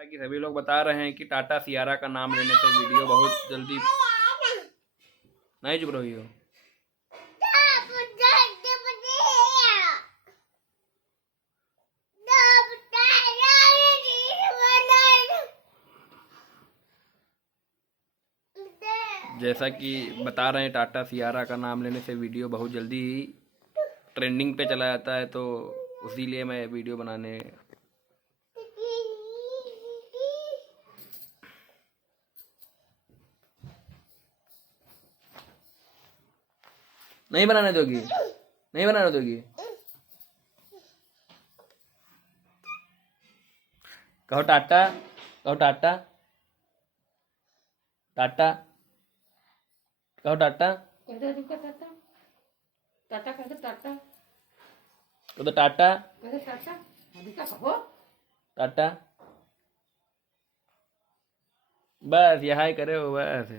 कि सभी लोग बता रहे हैं कि टाटा सियारा का नाम लेने से वीडियो बहुत जल्दी नहीं चुप रही हो। जैसा कि बता रहे हैं टाटा सियारा का नाम लेने से वीडियो बहुत जल्दी ट्रेंडिंग पे चला जाता है, तो उसी लिए मैं वीडियो बनाने नहीं बनाने दोगी, नहीं बनाने दोगी। कहो टाटा, कहो टाटा, टाटा कहो टाटा, टाटा कहते टाटा तो टाटा कहते टाटा अधिका कहो टाटा। बस यहाँ ही करे हो बस।